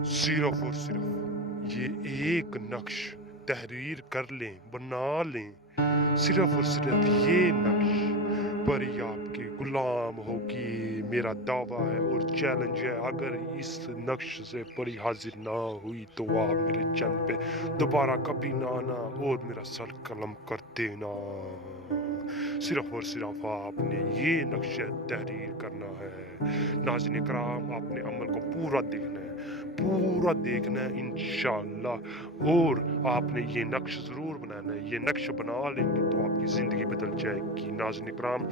सिर्फ और सिर्फ ये एक नक्श तहरीर कर लें, बना लें, सिर्फ और सिर्फ ये नक्श पर ही आपके गुलाम होगी। मेरा दावा है और चैलेंज है, अगर इस नक्श से परी हाजिर ना हुई तो आप मेरे चंद पे दोबारा कभी ना आना और मेरा सर कलम कर देना। सिर्फ और सिर्फ आपने ये नक्श तहरीर करना है। नाज़रीन कराम, आपने अमल को पूरा देखना है, पूरा देखना है इंशाअल्लाह, और आपने ये नक्श ज़रूर बनाना है। ये नक्श बना लेंगे तो आपकी ज़िंदगी बदल जाएगी। नाज़रीन कराम,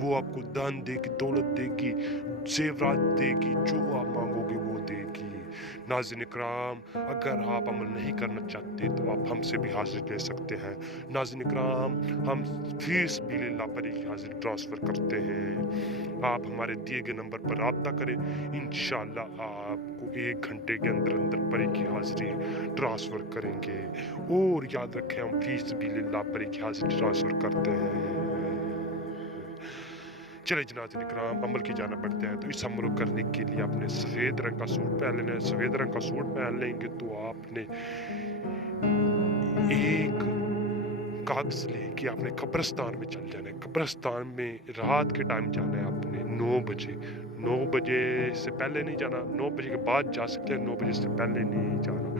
वो आपको धन देगी, दौलत देगी, ज़ेवरात देगी, जो आप मांगोगे वो देगी। नाज़रीन कराम, अगर आप अमल नहीं करना चाहते तो आप हमसे भी हाजिर ले सकते हैं। नाज़रीन कराम, हम फीस बिलिल्लाह पर ही हाजिर ट्रांसफ़र करते हैं। आप हमारे दिए गए नंबर पर राब्ता करें, इंशाअल्लाह आपको 1 घंटे के अंदर अंदर परी की हाजिरी ट्रांसफ़र करेंगे। और याद रखें, हम फीस बिलिल्लाह परी की हाजिरी ट्रांसफ़र करते हैं। चलिए जनाज़ इकराम, अमल की जाना बढ़ते हैं। तो इस अमल को करने के लिए आपने सफ़ेद रंग का सूट पहन लेना है। सफ़ेद रंग का सूट पहन लेंगे तो आपने एक कागज़ लेके आपने कब्रिस्तान में चल जाना है। कब्रिस्तान में रात के टाइम जाना है आपने 9 बजे। 9 बजे से पहले नहीं जाना, 9 बजे के बाद जा सकते हैं, 9 बजे से पहले नहीं जाना।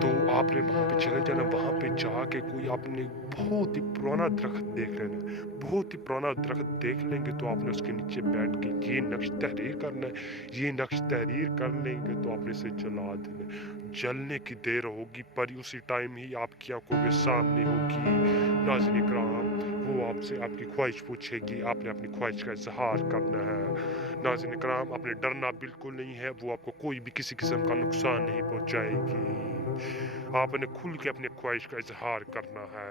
तो आपने वहाँ पे चले जाना, वहाँ पे जाके कोई आपने बहुत ही पुराना दरख्त देख लेना है। बहुत ही पुराना दरख्त देख लेंगे तो आपने उसके नीचे बैठ के ये नक्श तहरीर करना है। ये नक्श तहरीर कर लेंगे तो आपने इसे जला देना है। जलने की देर होगी पर उसी टाइम ही आपकी आंखों के सामने होगी नाज़रीन इकराम, वो आपसे आपकी ख्वाहिश पूछेगी, आपने अपनी ख्वाहिश का इजहार करना है। नाज़रीन इकराम, आपने डरना बिल्कुल नहीं है, वो आपको कोई भी किसी किस्म का नुकसान नहीं पहुंचाएगी। आपने खुल के अपनी ख्वाहिश का इजहार करना है।